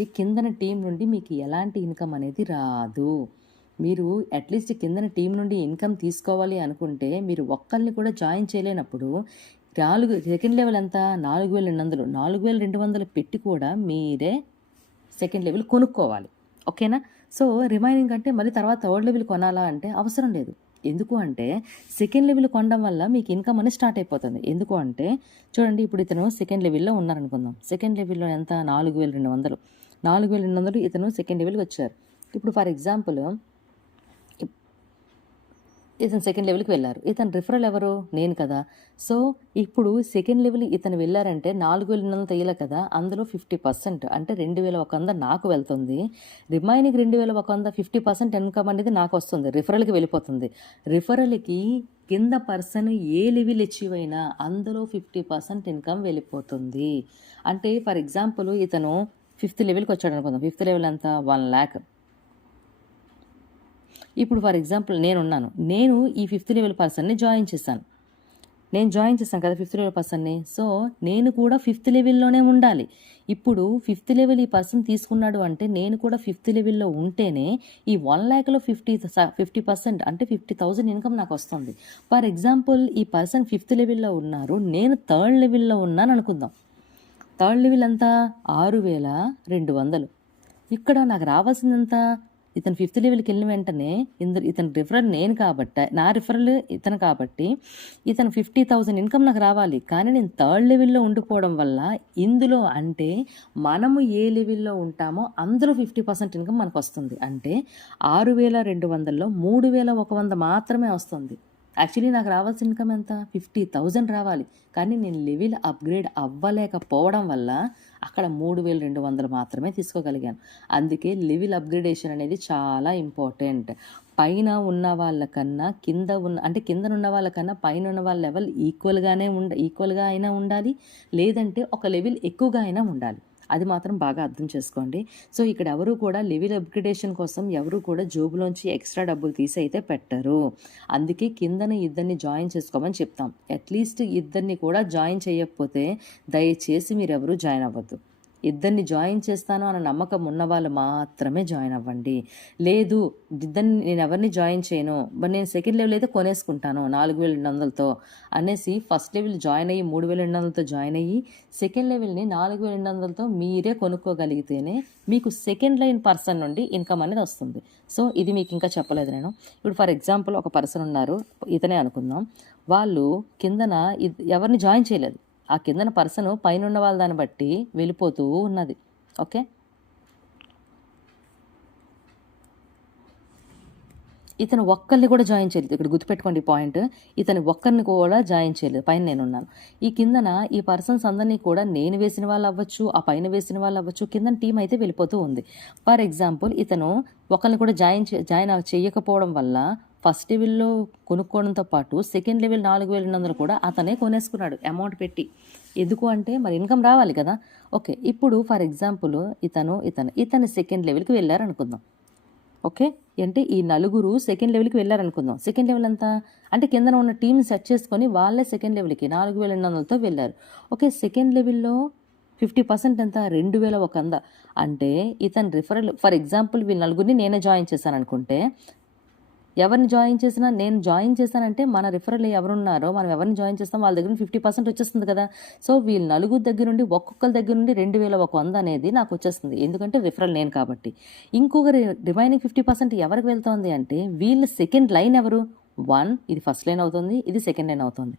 కాబట్టి కిందన టీం నుండి మీకు ఎలాంటి ఇన్కమ్ అనేది రాదు. మీరు అట్లీస్ట్ కిందన టీం నుండి ఇన్కమ్ తీసుకోవాలి అనుకుంటే మీరు ఒక్కళ్ళని కూడా జాయిన్ చేయలేనప్పుడు 4 సెకండ్ లెవెల్ ఎంత 4200 4200 పెట్టి కూడా మీరే సెకండ్ లెవెల్ కొనుక్కోవాలి. ఓకేనా? సో, రిమైనింగ్ అంటే మళ్ళీ తర్వాత థర్డ్ లెవెల్ కొనాలా అంటే అవసరం లేదు. ఎందుకు అంటే సెకండ్ లెవెల్ కొనడం వల్ల మీకు ఇన్కమ్ అనేది స్టార్ట్ అయిపోతుంది. ఎందుకు అంటే చూడండి, ఇప్పుడు ఇతను సెకండ్ లెవెల్‌లో ఉన్నారనుకుందాం. సెకండ్ లెవెల్‌లో ఎంత 4200 4200 ఇతను సెకండ్ లెవెల్‌కి వచ్చారు. ఇప్పుడు ఫర్ ఎగ్జాంపుల్ ఇతను సెకండ్ లెవెల్‌కి వెళ్లారు. ఇతని రిఫరల్ ఎవరు? నేను కదా! సో, ఇప్పుడు సెకండ్ లెవెల్ ఇతను వెళ్లారంటే 4200 తీయాలి కదా! అందులో 50% అంటే 2100 నాకు వెళ్తుంది. రిమైనింగ్ 2100 50% ఇన్కమ్ అనేది నాకొస్తుంది. రిఫరల్‌కి వెళ్ళిపోతుంది. రిఫరల్‌కి కింద పర్సన్ ఏ లెవెల్ అచీవ్ అయినా అందులో 50% ఇన్కమ్ వెళ్ళిపోతుంది. అంటే ఫర్ ఎగ్జాంపుల్ ఇతను ఫిఫ్త్ లెవెల్‌కి వచ్చాడనుకుందాం. ఫిఫ్త్ లెవెల్ ఎంత? 1,00,000. ఇప్పుడు ఫర్ ఎగ్జాంపుల్ నేనున్నాను. నేను ఈ ఫిఫ్త్ లెవెల్ పర్సన్‌ని జాయిన్ చేశాను. నేను జాయిన్ చేశాను కదా ఫిఫ్త్ లెవెల్ పర్సన్‌ని. సో, నేను కూడా ఫిఫ్త్ లెవెల్‌లోనే ఉండాలి. ఇప్పుడు ఫిఫ్త్ లెవెల్ ఈ పర్సన్ తీసుకున్నాడు అంటే నేను కూడా ఫిఫ్త్ లెవెల్‌లో ఉంటేనే ఈ 1,00,000లో 50% అంటే 50,000 ఇన్కమ్ నాకొస్తుంది. ఫర్ ఎగ్జాంపుల్ ఈ పర్సన్ ఫిఫ్త్ లెవెల్‌లో ఉన్నారు. నేను థర్డ్ లెవెల్‌లో ఉన్నాననుకుందాం. థర్డ్ లెవెల్ ఎంత? 6,200. ఇక్కడ నాకు రావాల్సిందెంత? ఇతను ఫిఫ్త్ లెవెల్‌కి వెళ్ళిన వెంటనే ఇతని రిఫరల్ నేను కాబట్టి, నా రిఫరల్ ఇతను కాబట్టి ఇతను 50,000 ఇన్కమ్ నాకు రావాలి. కానీ నేను థర్డ్ లెవెల్‌లో ఉండిపోవడం వల్ల ఇందులో అంటే మనము ఏ లెవెల్‌లో ఉంటామో అందులో 50% ఇన్కమ్ మనకొస్తుంది. అంటే 6,200లో 3,100 మాత్రమే వస్తుంది. యాక్చువల్లీ నాకు రావాల్సిన ఇన్కమ్ ఎంత? 50,000 రావాలి. కానీ నేను లెవెల్ అప్‌గ్రేడ్ అవ్వలేకపోవడం వల్ల అక్కడ 3,200 మాత్రమే తీసుకోగలిగాను. అందుకే లెవెల్ అప్‌గ్రేడేషన్ అనేది చాలా ఇంపార్టెంట్. పైన ఉన్న వాళ్ళకన్నా కిందనున్న వాళ్ళకన్నా పైనున్న వాళ్ళ లెవెల్ ఈక్వల్‌గా అయినా ఉండాలి. లేదంటే ఒక లెవెల్ ఎక్కువగా అయినా ఉండాలి. అది మాత్రం బాగా అర్థం చేసుకోండి. సో, ఇక్కడ ఎవరు కూడా లెవెల్ అప్‌గ్రేడేషన్ కోసం ఎవరు కూడా జోబులోంచి ఎక్స్‌ట్రా డబ్బులు తీసి అయితే పెట్టరు. అందుకే కిందన ఇద్దరిని జాయిన్ చేసుకోమని చెప్తాం. అట్‌లీస్ట్ ఇద్దరిని కూడా జాయిన్ చేయకపోతే దయచేసి మీరెవరూ జాయిన్ అవ్వద్దు. ఇద్దరిని జాయిన్ చేస్తాను అన్న నమ్మకం ఉన్నవాళ్ళు మాత్రమే జాయిన్ అవ్వండి. లేదు, నేను ఎవరిని జాయిన్ చేయను, బట్ నేను సెకండ్ లెవెల్ అయితే కొనేసుకుంటాను 4,200తో అనేసి ఫస్ట్ లెవెల్ జాయిన్ అయ్యి 3,200తో జాయిన్ అయ్యి సెకండ్ లెవెల్‌ని 4,200తో మీరే కొనుక్కోగలిగితేనే మీకు సెకండ్ లైన్ పర్సన్ నుండి ఇన్కమ్ అనేది వస్తుంది. సో, ఇది మీకు ఇంకా చెప్పలేదు నేను. ఇప్పుడు ఫర్ ఎగ్జాంపుల్ ఒక పర్సన్ ఉన్నారు, ఇతనే అనుకుందాం. వాళ్ళు కిందన ఎవరిని జాయిన్ చేయలేదు. ఆ కిందన పర్సను పైనున్న వాళ్ళ దాన్ని బట్టి వెళ్ళిపోతూ ఉన్నది. ఓకే. ఇతను ఒక్కరిని కూడా జాయిన్ చేయలేదు. ఇక్కడ గుర్తుపెట్టుకోండి పాయింట్. ఇతను ఒక్కరిని కూడా జాయిన్ చేయలేదు. పైన నేనున్నాను. ఈ కిందన ఈ పర్సన్స్ అందరినీ కూడా నేను వేసిన వాళ్ళు అవ్వచ్చు, ఆ పైన వేసిన వాళ్ళు అవ్వచ్చు, కిందన టీం అయితే వెళ్ళిపోతూ ఉంది. ఫర్ ఎగ్జాంపుల్ ఇతను ఒకరిని కూడా జాయిన్ చేయకపోవడం వల్ల ఫస్ట్ లెవెల్‌లో కొనుక్కోవడంతో పాటు సెకండ్ లెవెల్ 4,200 కూడా అతనే కొనేసుకున్నాడు అమౌంట్ పెట్టి. ఎందుకు అంటే మరి ఇన్కమ్ రావాలి కదా! ఓకే. ఇప్పుడు ఫర్ ఎగ్జాంపుల్ ఇతను సెకండ్ లెవెల్‌కి వెళ్లారనుకుందాం. ఓకే. అంటే ఈ నలుగురు సెకండ్ లెవెల్‌కి వెళ్లారనుకుందాం. సెకండ్ లెవెల్ ఎంత? అంటే కిందన ఉన్న టీమ్‌ని సెట్ చేసుకొని వాళ్ళే సెకండ్ లెవెల్‌కి 4,200తో వెళ్లారు. ఓకే. సెకండ్ లెవెల్‌లో 50% ఎంత? 2,100. అంటే ఇతని రిఫరల్ ఫర్ ఎగ్జాంపుల్ వీళ్ళ నలుగురిని నేనే జాయిన్ చేశాననుకుంటే ఎవరిని జాయిన్ చేసినా నేను జాయిన్ చేశానంటే మన రిఫరల్ ఎవరున్నారో మనం ఎవరిని జాయిన్ చేస్తామో వాళ్ళ దగ్గర నుండి 50% వచ్చేస్తుంది కదా! సో, వీళ్ళ నలుగురు దగ్గర నుండి ఒక్కొక్కరి దగ్గర నుండి 2,100 అనేది నాకు వచ్చేస్తుంది. ఎందుకంటే రిఫరల్ నేను కాబట్టి. ఇంకొక రిమైనింగ్ 50% ఎవరికి వెళ్తోంది అంటే వీళ్ళ సెకండ్ లైన్ ఎవరు? 1 ఇది ఫస్ట్ లైన్ అవుతుంది. ఇది సెకండ్ లైన్ అవుతుంది.